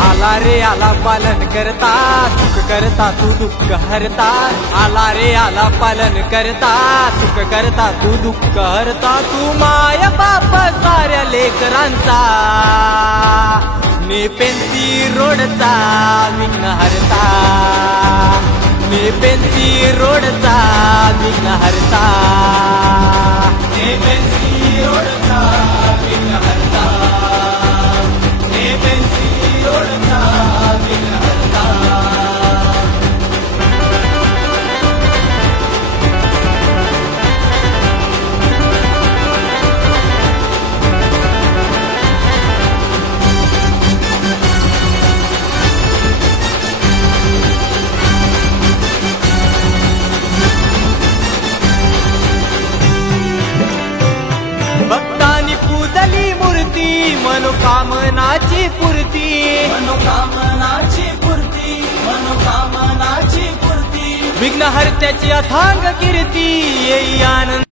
आला रे आला पालन करता सुख करता तू दुःख हरता। आला रे आला पालन करता सुख करता तू दुःख हरता। तू माय बाप साऱ्या लेकरांचा नेपेंती रोडचा विघ्न हरता। नेपेंती रोडचा विघ्न हरता। नेपेंती रोडचा विघ्न हरता। नेपेंती रोडचा विघ्न हरता। भक्तांनी पूजली मूर्ती मनोकामनाची पूर्ती। मनोकामनाची पूर्ती। मनोकामनाची पूर्ती। विघ्नहर्त्याची अथांग कीर्ती येई आनंद।